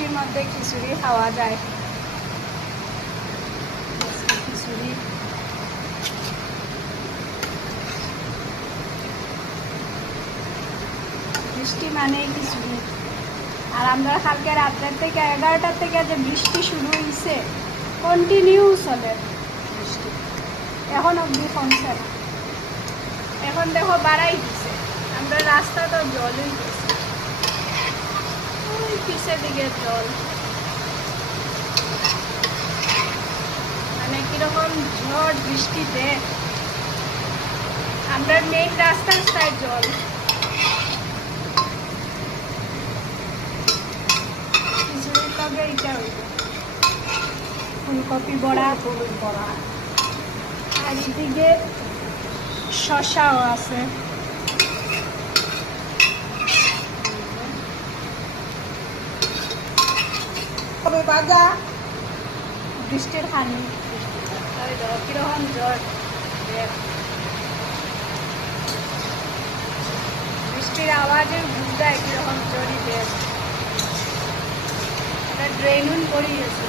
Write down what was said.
বৃষ্টির মধ্যে খিচুড়ি খাওয়া যায়। খিচুড়ি বৃষ্টি মানেই খিচুড়ি। আর আমরা কালকে রাত্রের থেকে 11টার থেকে যে বৃষ্টি শুরু হয়েছে, কন্টিনিউ চলে বৃষ্টি, এখন অবধি কমছে না। এখন দেখো বাড়াই দিছে, আমরা রাস্তা তো জলই গেছে, ওই পিছের দিকে জল, মানে কিরকম ঝড় বৃষ্টিতে আমরা মেইন রাস্তার সাইড জল। খিচুড়ির তবে এইটা হইব ফুলকপি বড়া, আর এদিকে শসাও আছে। বৃষ্টির পানি কিরকম জ্বর, বৃষ্টির আওয়াজের বুঝায় কিরকম জ্বরই দেয়। ড্রেনুন পড়ে গেছে।